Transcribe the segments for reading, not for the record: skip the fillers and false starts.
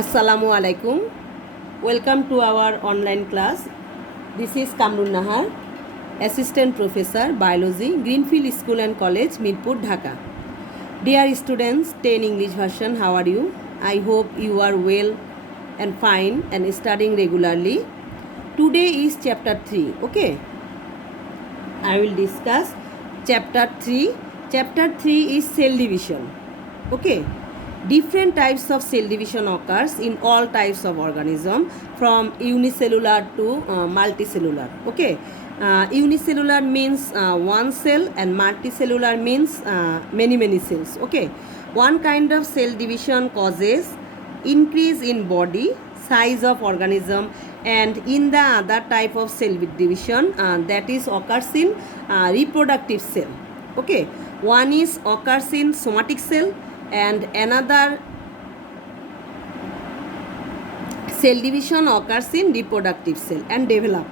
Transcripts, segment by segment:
Assalamu alaikum. Welcome to our online class. This is Kamrun Nahar, Assistant Professor Biology, Greenfield School and College, Mirpur, Dhaka. Dear students, 10 English version, how are you? I hope you are well and fine and studying regularly. Today is chapter 3. Okay, I will discuss chapter 3. Chapter 3 is cell division. Okay, different types of cell division occurs in all types of organism, from unicellular to multicellular. Okay, unicellular means one cell and multicellular means many cells. Okay, one kind of cell division causes increase in body size of organism, and in the other type of cell division that is occurs in reproductive cell. Okay, one is occurs in somatic cell and another cell division occurs in reproductive cell and develop.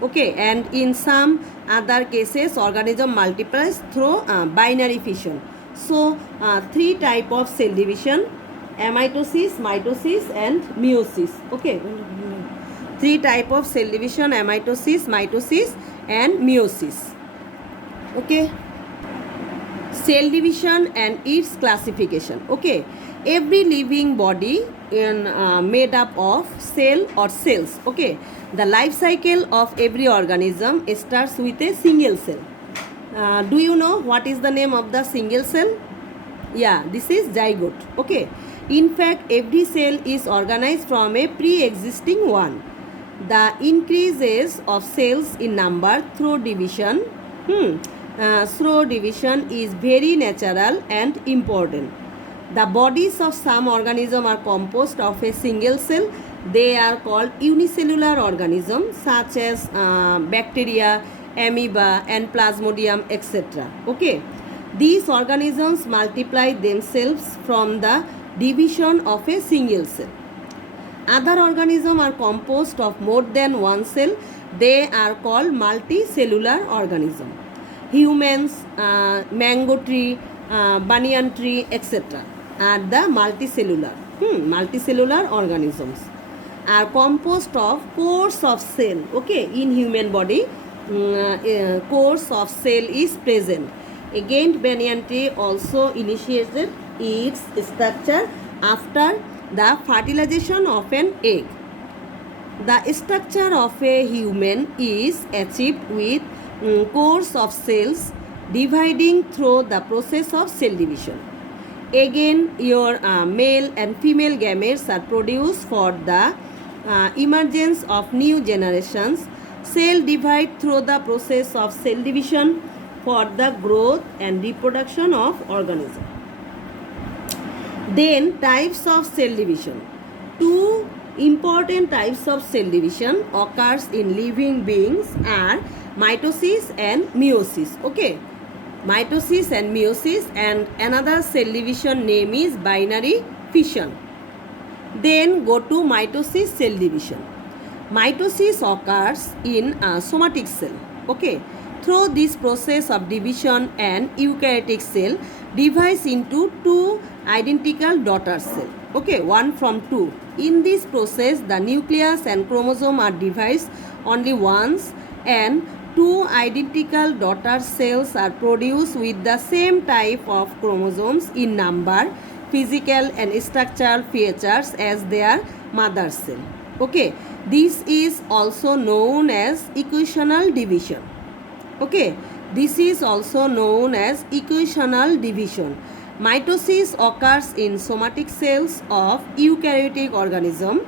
Okay, and in some other cases organism multiplies through binary fission. So three type of cell division: amitosis, mitosis and meiosis. Okay, three type of cell division: amitosis, mitosis and meiosis. Okay, cell division and its classification. Okay, every living body is made up of cell or cells. Okay, the life cycle of every organism starts with a single cell. Do you know what is the name of the single cell? Yeah, this is zygote. Okay, in fact every cell is organized from a pre-existing one. The increases of cells in number through division is very natural and important. The bodies of some organisms are composed of a single cell. They are called unicellular organisms, such as bacteria, amoeba and plasmodium, etc. Okay, these organisms multiply themselves from the division of a single cell. Other organisms are composed of more than one cell. They are called multicellular organisms. Humans, mango tree, banyan tree, etc. are the multicellular organisms. Are composed of cores of cell. Okay, in human body, cores of cell is present. Again, banyan tree also initiated its structure after the fertilization of an egg. The structure of a human is achieved with cores of cells dividing through the process of cell division. Again, your male and female gametes are produced for the emergence of new generations. Cell divide through the process of cell division for the growth and reproduction of organism. Then types of cell division. Two important types of cell division occurs in living beings are mitosis and meiosis. Okay, mitosis and meiosis, and another cell division name is binary fission. Then go to mitosis cell division. Mitosis occurs in a somatic cell. Okay, through this process of division, an eukaryotic cell divides into two identical daughter cells. Okay, one from two. In this process, the nucleus and chromosome are divided only once, and two identical daughter cells are produced with the same type of chromosomes in number, physical and structural features as their mother cell. Okay, this is also known as equational division. Okay, this is also known as equational division. Mitosis occurs in somatic cells of eukaryotic organism,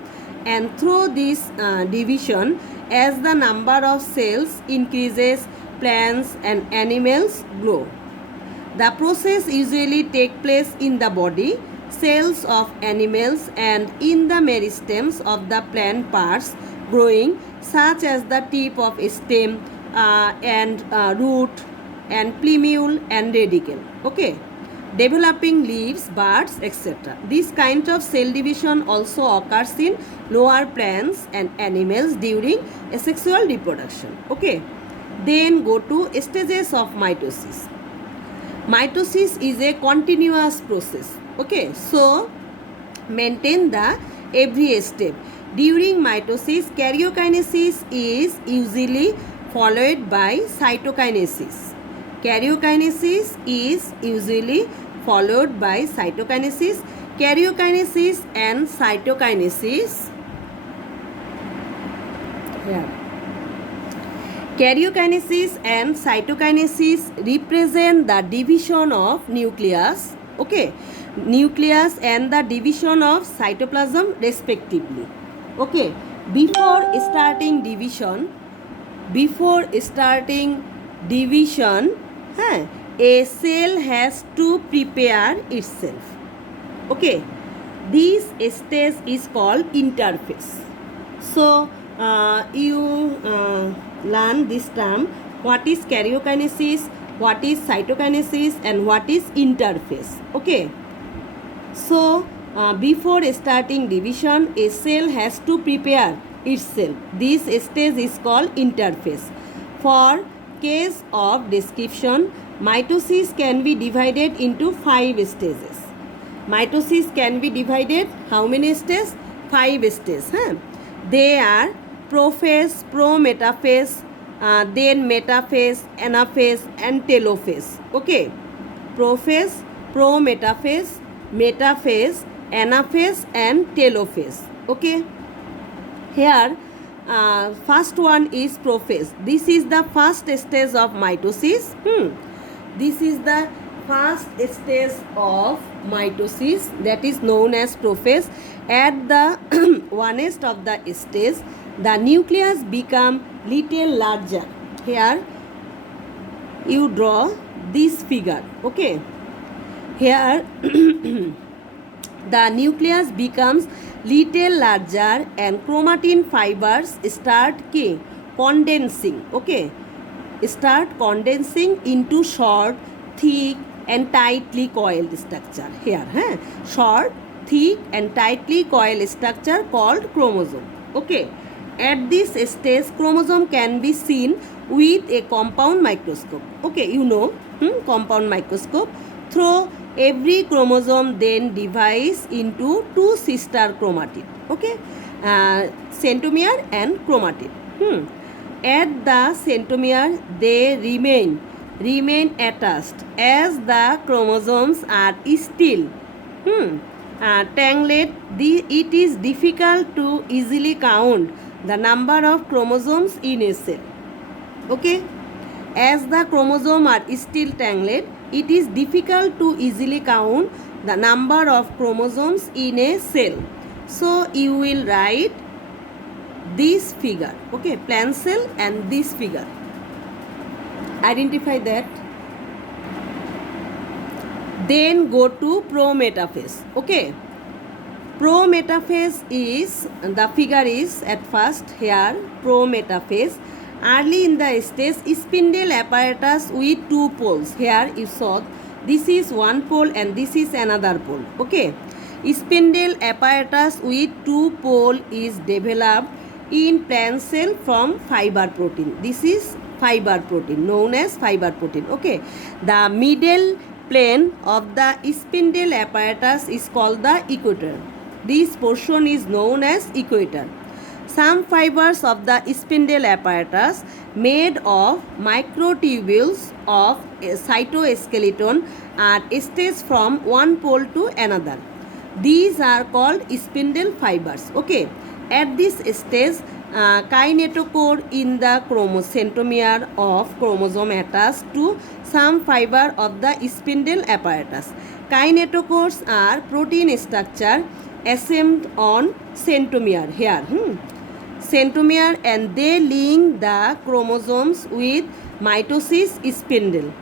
and through this division, as the number of cells increases, plants and animals grow. The process usually takes place in the body, cells of animals, and in the meristems of the plant parts growing, such as the tip of stem and root and plumule and radicle. Okay, developing leaves, buds, etc. This kind of cell division also occurs in lower plants and animals during asexual reproduction. Okay, then go to stages of mitosis. Mitosis is a continuous process. Okay, so maintain the every step. During mitosis, karyokinesis is usually followed by cytokinesis. Karyokinesis is usually followed by cytokinesis. Karyokinesis and cytokinesis. Here. Karyokinesis and cytokinesis represent the division of nucleus, okay, nucleus and the division of cytoplasm respectively. Okay, before starting division, a cell has to prepare itself. Okay, this stage is called interphase. So you learn this term, what is karyokinesis, what is cytokinesis, and what is interphase. Okay, so before starting division, a cell has to prepare itself. This stage is called interphase. For case of description, mitosis can be divided into 5 stages. Mitosis can be divided how many stages? 5 stages. They are prophase, prometaphase, then metaphase, anaphase, and telophase. Okay, prophase, prometaphase, metaphase, anaphase, and telophase. Okay, here first one is prophase. This is the first stage of mitosis. This is the first stage of mitosis, that is known as prophase. At the onest of the stage, the nucleus become little larger. Here you draw this figure. Okay, here the nucleus becomes little larger and chromatin fibers start condensing. Okay, start condensing into short, thick, and tightly coiled structure. Here, short, thick, and tightly coiled structure called chromosome. Okay, at this stage, chromosome can be seen with a compound microscope. Okay, you know, compound microscope. Through every chromosome then divides into 2 sister chromatid. Okay, centromere and chromatid. At the centromere, they remain attached as the chromosomes are still tangled. It is difficult to easily count the number of chromosomes in a cell. Okay, as the chromosomes are still tangled, it is difficult to easily count the number of chromosomes in a cell. So you will write this figure. Okay, plant cell and this figure. Identify that. Then go to prometaphase. Okay, prometaphase is, the figure is at first here, prometaphase. Early in the stage, spindle apparatus with 2 poles. Here you saw this is one pole and this is another pole. Okay, spindle apparatus with 2 poles is developed in plant cell from fiber protein. This is fiber protein, known as fiber protein. Okay, the middle plane of the spindle apparatus is called the equator. This portion is known as equator. Some fibers of the spindle apparatus made of microtubules of a cytoskeleton are stretched from one pole to another. These are called spindle fibers. Okay, at this stage, kinetochore in the centromere of chromosome attached to some fiber of the spindle apparatus. Kinetochores are protein structure assembled on centromere. Here, centromere, and they link the chromosomes with mitosis spindle.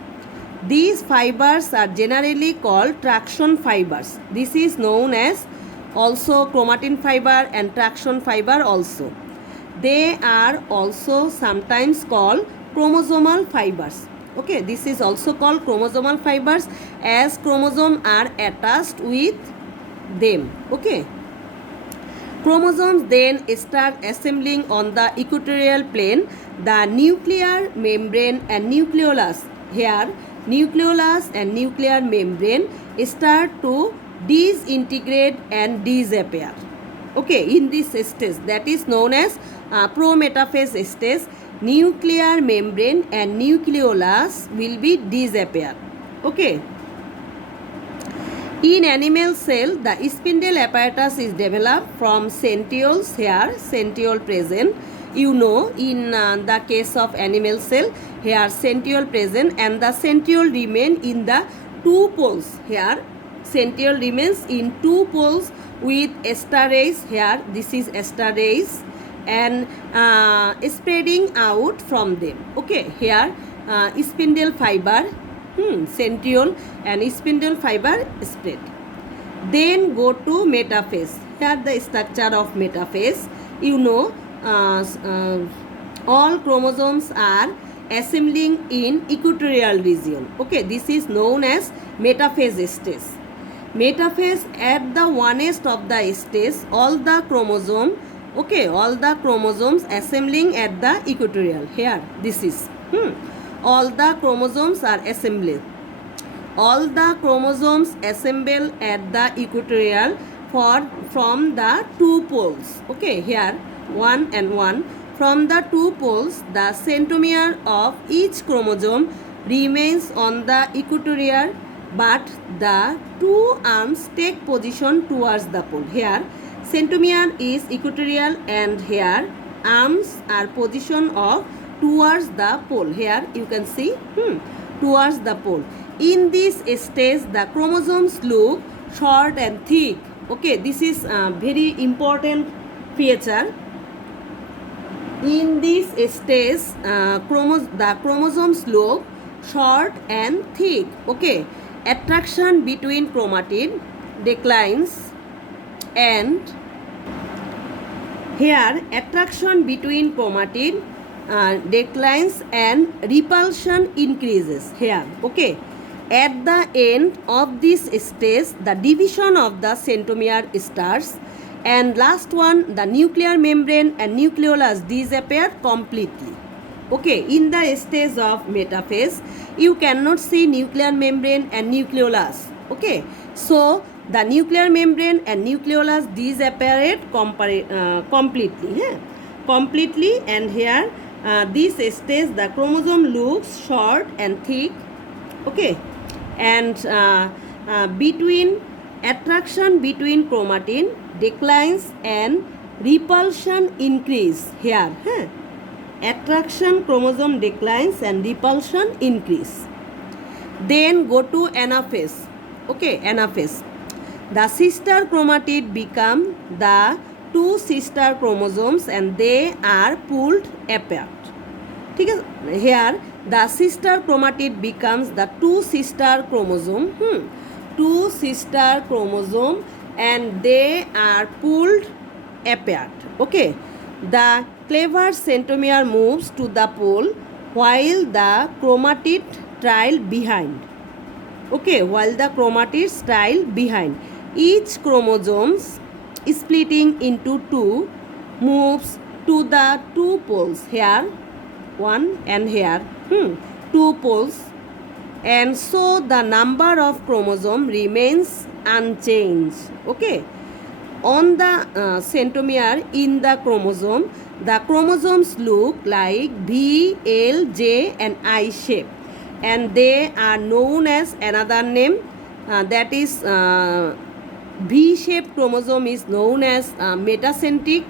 These fibers are generally called traction fibers. This is known as also chromatin fiber and traction fiber also. They are also sometimes called chromosomal fibers. Okay, this is also called chromosomal fibers as chromosomes are attached with them. Okay, chromosomes then start assembling on the equatorial plane. The nuclear membrane and nucleolus, here nucleolus and nuclear membrane start to disintegrate and disappear. Okay, in this stage, that is known as prometaphase stage, nuclear membrane and nucleolus will be disappear. Okay. In animal cell, the spindle apparatus is developed from centrioles. Here, centriole present. You know, in the case of animal cell, here centriole present, and the centriole remain in the two poles. Here, centriole remains in two poles with esterase. Here, this is esterase, and spreading out from them. Okay, here spindle fiber. Centriole and spindle fiber spread. Then go to metaphase. Here the structure of metaphase. You know, all chromosomes are assembling in equatorial region. Okay, this is known as metaphase stage. Metaphase, at the onest of the stage, all the chromosome, okay, all the chromosomes assembling at the equatorial. Here, this is. All the chromosomes are assembled. All the chromosomes assemble at the equatorial from the two poles. Okay, here 1 and 1. From the two poles, the centromere of each chromosome remains on the equatorial, but the two arms take position towards the pole. Here, centromere is equatorial, and here arms are position of towards the pole. Here you can see towards the pole. In this stage, the chromosomes look short and thick. Okay, this is a very important feature. In this stage, the chromosomes look short and thick. Okay, attraction between chromatid declines, and here attraction between chromatid declines and repulsion increases here. Okay, at the end of this stage, the division of the centromere starts, and last one, the nuclear membrane and nucleolus disappear completely. Okay, in the stage of metaphase, you cannot see nuclear membrane and nucleolus. Okay, so the nuclear membrane and nucleolus disappeared completely. Yeah? Completely, and here this stage, the chromosome looks short and thick. Okay, and between attraction between chromatin declines and repulsion increase here. Attraction chromosome declines and repulsion increase. Then go to anaphase. Okay, anaphase. The sister chromatid become the two sister chromosomes and they are pulled apart. Here the sister chromatid becomes the two sister chromosome. Two sister chromosome and they are pulled apart. Okay, the clever centromere moves to the pole while the chromatid trail behind. Okay, while the chromatids trail behind. Each chromosomes splitting into two moves to the two poles. Here one and here two poles, and so the number of chromosome remains unchanged. Okay, on the centromere in the chromosomes look like V, L, J and I shape, and they are known as another name, that is V-shaped chromosome is known as metacentric,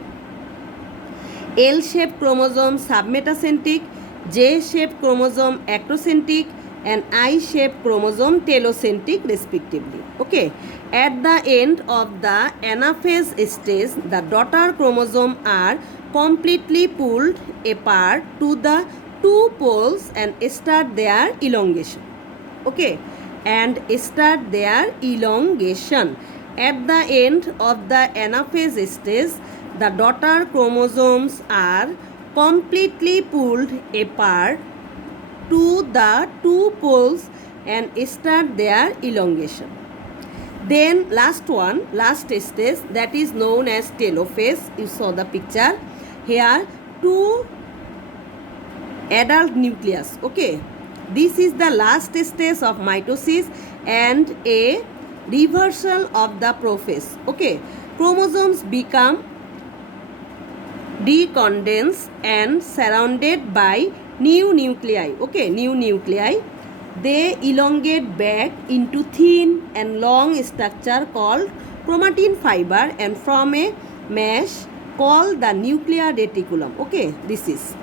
L-shaped chromosome submetacentric, J-shaped chromosome acrocentric and I-shaped chromosome telocentric respectively. Okay, at the end of the anaphase stage, the daughter chromosome are completely pulled apart to the two poles and start their elongation. Okay, and start their elongation. At the end of the anaphase stage, the daughter chromosomes are completely pulled apart to the two poles and start their elongation. Then last stage, that is known as telophase. You saw the picture. Here two adult nucleus. Okay, this is the last stage of mitosis, and a reversal of the process. Okay, chromosomes become decondensed and surrounded by new nuclei. Okay, new nuclei. They elongate back into thin and long structure called chromatin fiber and form a mesh called the nuclear reticulum. Okay, this is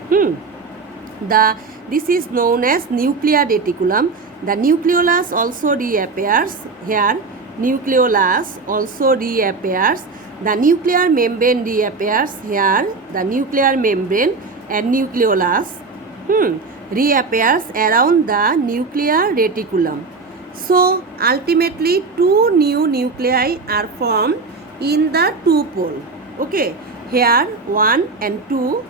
this is known as nuclear reticulum. The nucleolus also reappears here. Nucleolus also reappears. The nuclear membrane reappears here. The nuclear membrane and nucleolus reappears around the nuclear reticulum. So ultimately two new nuclei are formed in the two pole. Okay, here 1 and 2.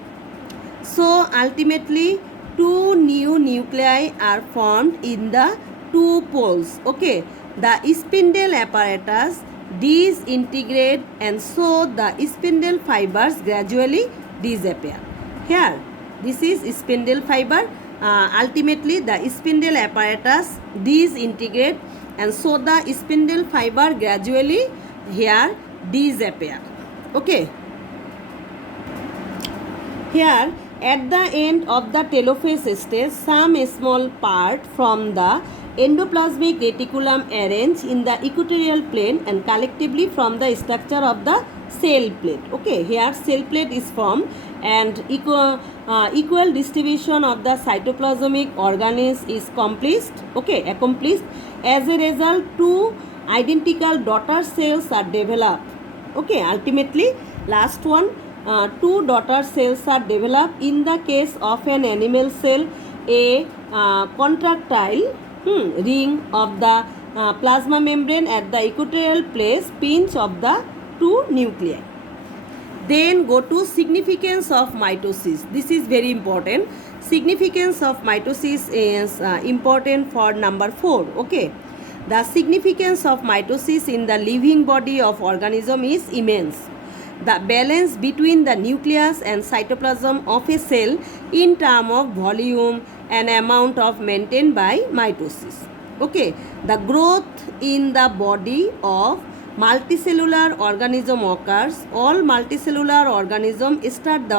So ultimately two new nuclei are formed in the two poles. Okay, the spindle apparatus disintegrate and so the spindle fibers gradually disappear. Here this is spindle fiber. Ultimately the spindle apparatus disintegrate and so the spindle fiber gradually here disappear. Okay, here at the end of the telophase stage, some small part from the endoplasmic reticulum arrange in the equatorial plane and collectively from the structure of the cell plate. Okay, here cell plate is formed and equal distribution of the cytoplasmic organelles is accomplished. As a result, two identical daughter cells are developed. Okay, ultimately last one, two daughter cells are developed. In the case of an animal cell, a contractile ring of the plasma membrane at the equatorial place pinch of the two nuclei. Then go to significance of mitosis. This is very important. Significance of mitosis is important for number 4. Okay, the significance of mitosis in the living body of organism is immense. The balance between the nucleus and cytoplasm of a cell in terms of volume and amount of maintained by mitosis. Okay, the growth in the body of multicellular organism occurs. All multicellular organisms start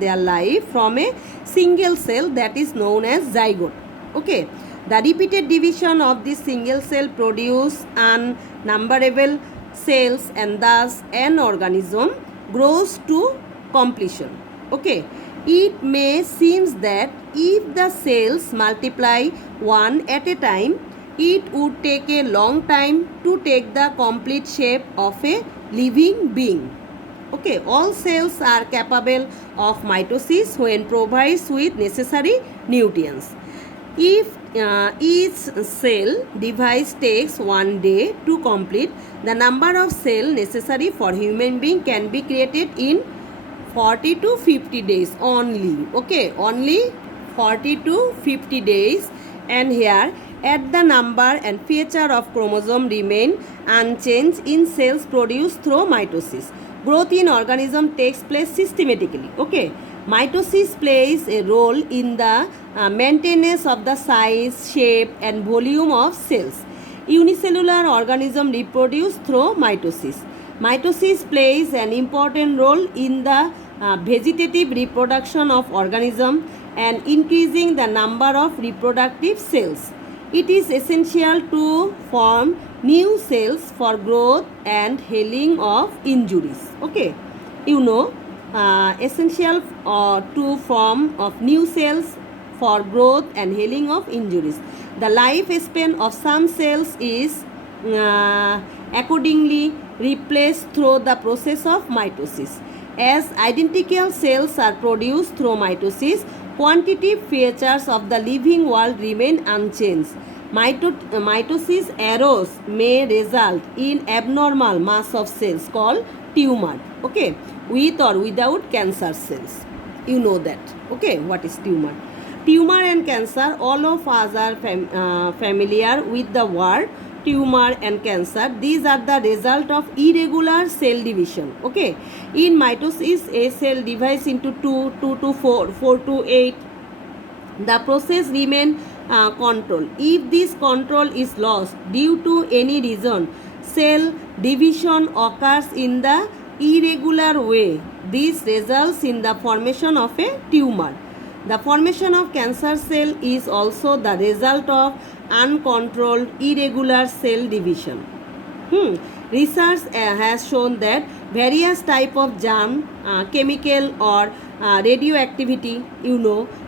their life from a single cell that is known as zygote. Okay, the repeated division of this single cell produce unnumberable cells and thus an organism grows to completion. Okay, it may seem that if the cells multiply one at a time, it would take a long time to take the complete shape of a living being. Okay, all cells are capable of mitosis when provided with necessary nutrients. If each cell division takes 1 day to complete, the number of cells necessary for human being can be created in 40 to 50 days only. Okay, only 40 to 50 days. And here at the number and feature of chromosome remain unchanged in cells produced through mitosis. Growth in organism takes place systematically. Okay, mitosis plays a role in the maintenance of the size, shape and volume of cells. Unicellular organism reproduce through mitosis. Mitosis plays an important role in the vegetative reproduction of organism and increasing the number of reproductive cells. It is essential to form new cells for growth and healing of injuries. Okay, you know, essential to form of new cells for growth and healing of injuries. The lifespan of some cells is accordingly replaced through the process of mitosis. As identical cells are produced through mitosis, quantitative features of the living world remain unchanged. Mitosis errors may result in abnormal mass of cells called tumor. Okay, with or without cancer cells. You know that. Okay, what is tumor? Tumor and cancer, all of us are familiar with the word tumor and cancer. These are the result of irregular cell division. Okay, in mitosis, a cell divides into 2 to 4, 4 to 8. The process remains control. If this control is lost due to any reason, cell division occurs in the irregular way. This results in the formation of a tumor. The formation of cancer cell is also the result of uncontrolled irregular cell division. Research has shown that various type of germ, chemical or radioactivity,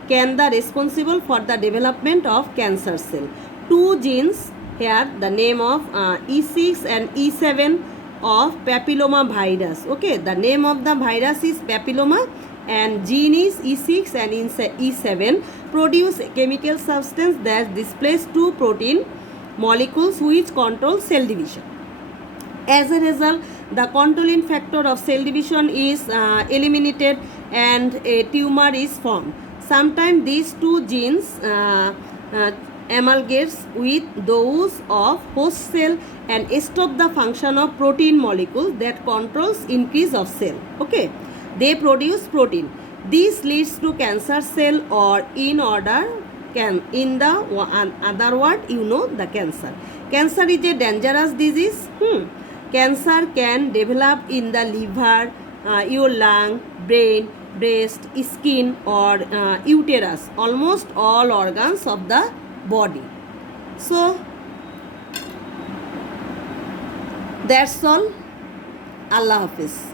can be responsible for the development of cancer cell. Two genes here, the name of E6 and E7 of papilloma virus. Okay, the name of the virus is papilloma and gene is E6 and E7 produce a chemical substance that displays two protein molecules which control cell division. As a result, the controlling factor of cell division is eliminated and a tumor is formed. Sometimes these two genes amalgates with those of host cell and stop the function of protein molecules that controls increase of cell. Okay, they produce protein. This leads to cancer cell, or in the other word, the cancer. Cancer is a dangerous disease. Cancer can develop in the liver, your lung, brain, breast, skin or uterus, almost all organs of the body. So that's all. Allah Hafiz.